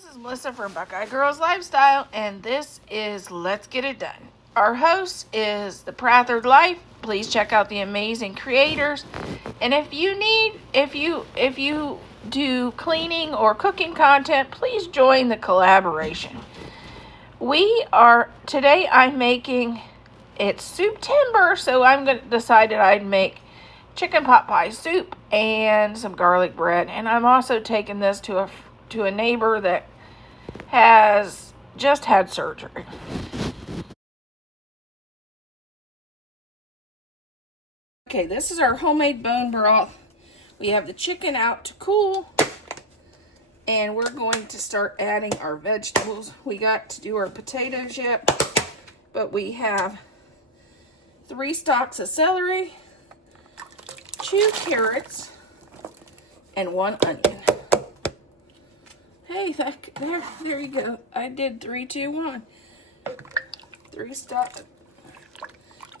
This is Melissa from Buckeye Girls Lifestyle, and this is Let's Get It Done. Our host is the Prathered Life. Please check out the amazing creators. And if you do cleaning or cooking content, please join the collaboration. Today I'm making, it's Souptember, so I'm going to decided I'd make chicken pot pie soup and some garlic bread. And I'm also taking this to a neighbor that has just had surgery. Okay, this is our homemade bone broth. We have the chicken out to cool, and we're going to start adding our vegetables. We got to do our potatoes yet, but we have 3 stalks of celery, 2 carrots, and 1 onion. Hey, there you go. I did 3, 2, 1.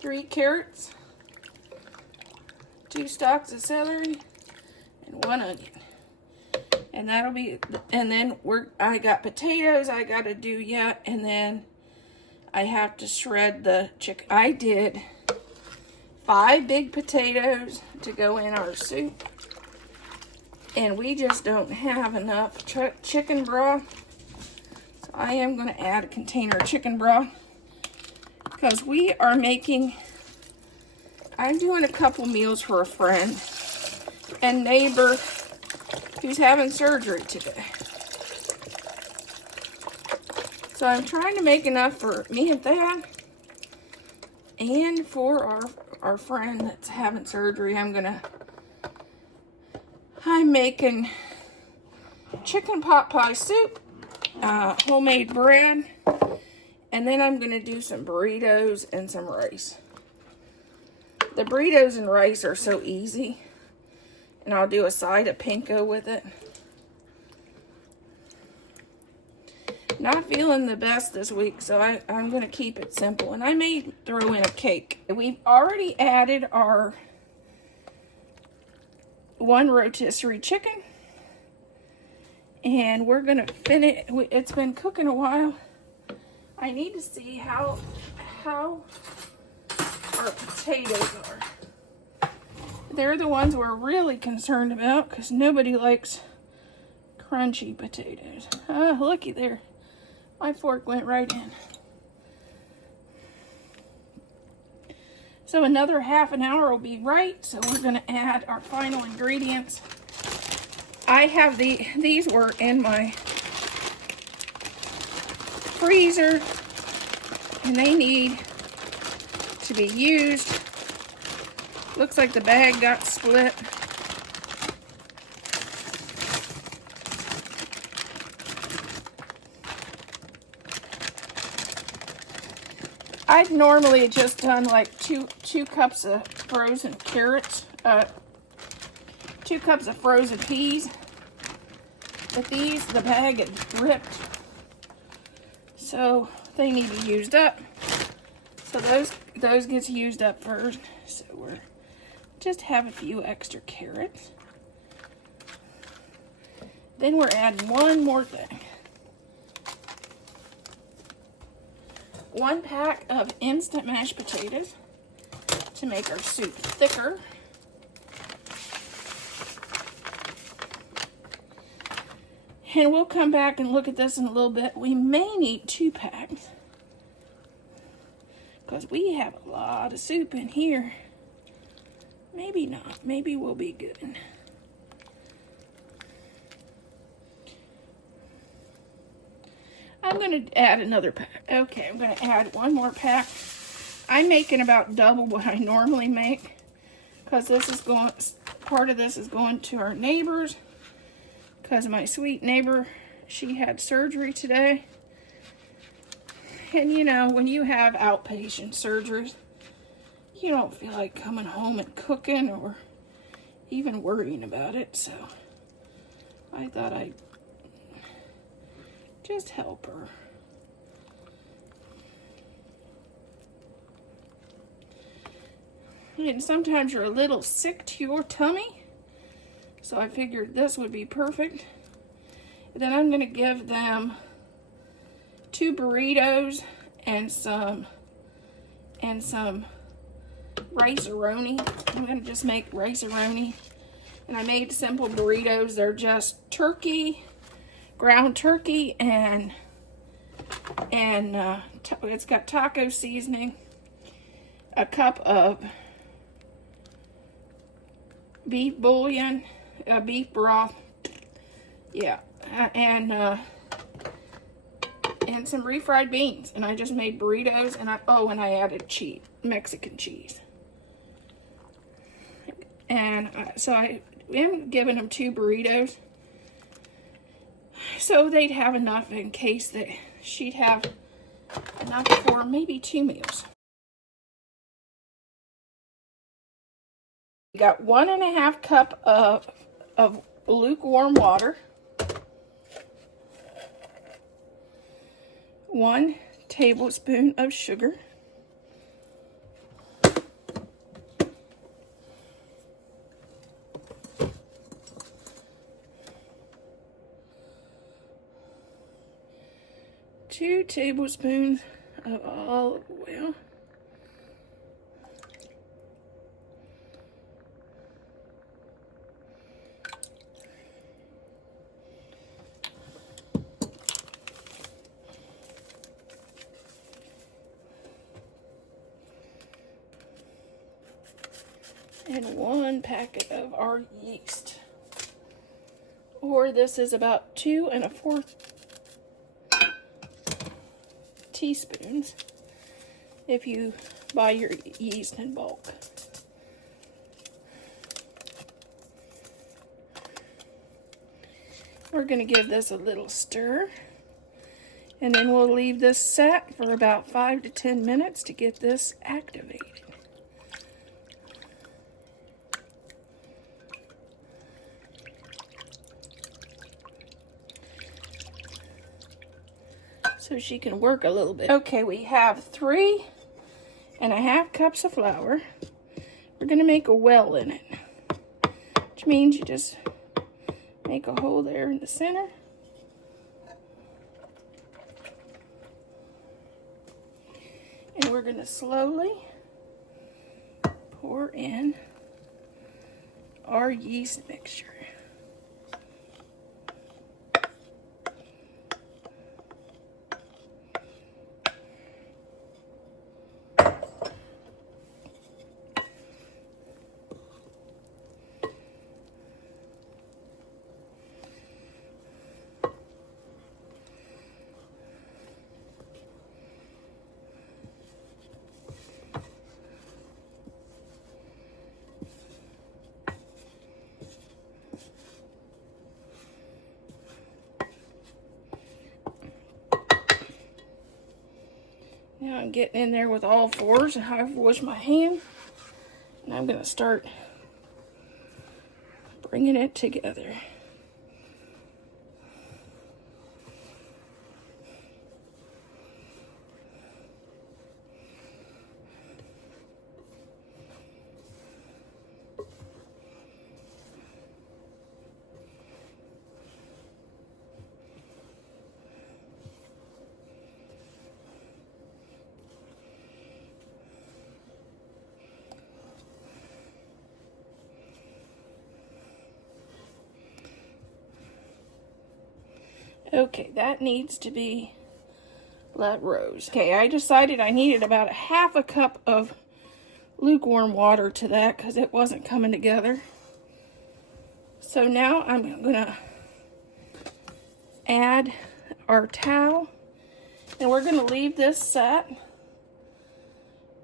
3 carrots, 2 stalks of celery, and 1 onion. And that'll be, and then I got potatoes I got to do yet, and then I have to shred the chicken. I did 5 big potatoes to go in our soup. And we just don't have enough chicken broth. So I am going to add a container of chicken broth. Because we are I'm doing a couple meals for a friend and neighbor who's having surgery today. So I'm trying to make enough for me and Thad. And for our friend that's having surgery, I'm making chicken pot pie soup, homemade bread, and then I'm going to do some burritos and some rice. The burritos and rice are so easy, and I'll do a side of panko with it. Not feeling the best this week, so I'm going to keep it simple, and I may throw in a cake. We've already added our 1 rotisserie chicken, and we're gonna finish. It's been cooking a while. I need to see how our potatoes are. They're the ones we're really concerned about because nobody likes crunchy potatoes. Looky there, my fork went right in. So another half an hour will be right. So we're going to add our final ingredients. I have these were in my freezer, and they need to be used. Looks like the bag got split. I'd normally just done like two cups of frozen carrots, 2 cups of frozen peas. But the bag had ripped, so they need to be used up. So those gets used up first. So we're just have a few extra carrots. Then we're adding one more thing. 1 pack of instant mashed potatoes to make our soup thicker. And we'll come back and look at this in a little bit. We may need 2 packs because we have a lot of soup in here. Maybe not. Maybe we'll be good. I'm going to add another pack. Okay, I'm going to add 1 more pack. I'm making about double what I normally make because part of this is going to our neighbors because my sweet neighbor, she had surgery today. And you know, when you have outpatient surgeries, you don't feel like coming home and cooking or even worrying about it. So I thought I'd just help her. And sometimes you're a little sick to your tummy, so I figured this would be perfect. Then I'm going to give them 2 burritos and some rice-a-roni. I'm going to just make rice-a-roni. And I made simple burritos. They're just turkey, ground turkey, and it's got taco seasoning, a cup of beef bouillon, beef broth, yeah, and some refried beans. And I just made burritos, and I added cheese, Mexican cheese. And so I am giving them 2 burritos, so they'd have enough in case that she'd have enough for maybe 2 meals. We got 1.5 cups of lukewarm water, 1 tablespoon of sugar, 2 tablespoons of olive oil, and 1 packet of our yeast, or this is about 2 1/4 teaspoons if you buy your yeast in bulk. We're going to give this a little stir, and then we'll leave this set for about 5 to 10 minutes to get this activated. So she can work a little bit. Okay, we have 3.5 cups of flour. We're going to make a well in it, which means you just make a hole there in the center. And we're going to slowly pour in our yeast mixture. Now I'm getting in there with all 4s, and I've washed my hand, and I'm going to start bringing it together. Okay, that needs to be let rose. Okay, I decided I needed about 1/2 cup of lukewarm water to that because it wasn't coming together. So now I'm gonna add our towel, and we're gonna leave this set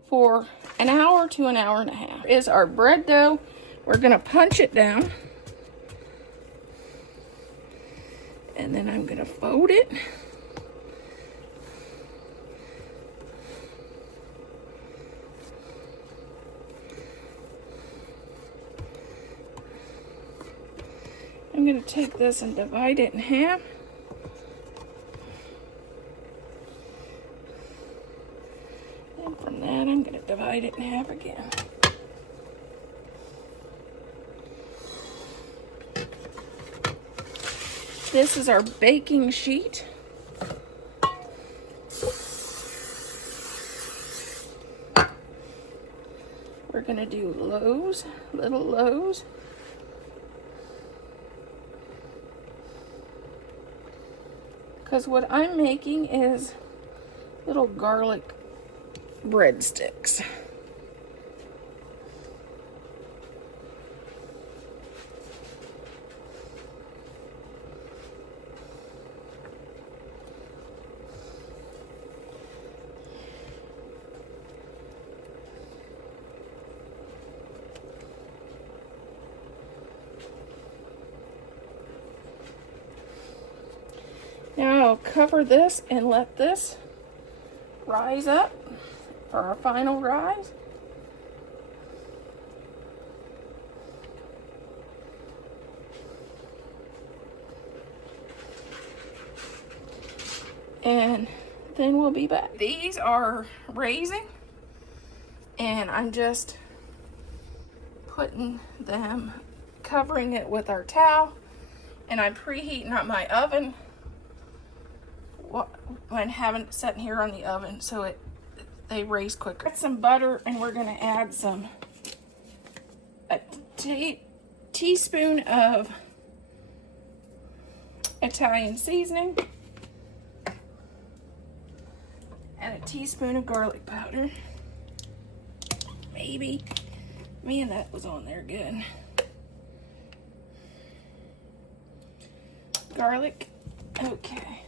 for an hour to an hour and a half. Is our bread dough. We're gonna punch it down, and then I'm gonna fold it. I'm going to take this and divide it in half. And from that, I'm going to divide it in half again. This is our baking sheet. We're going to do loaves, little loaves. Because what I'm making is little garlic breadsticks. Now I'll cover this and let this rise up for our final rise. And then we'll be back. These are raising, and I'm just putting them, covering it with our towel, and I'm preheating up my oven when having it sitting here on the oven so they raise quicker. Got some butter, and we're going to add a teaspoon of Italian seasoning and a teaspoon of garlic powder. Maybe. Man, that was on there good. Garlic. Okay.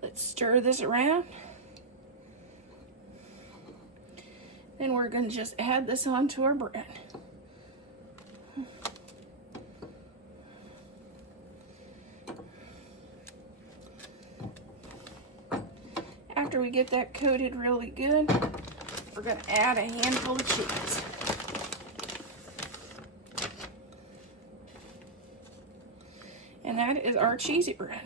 Let's stir this around. Then we're going to just add this onto our bread. After we get that coated really good, we're going to add a handful of cheese. And that is our cheesy bread.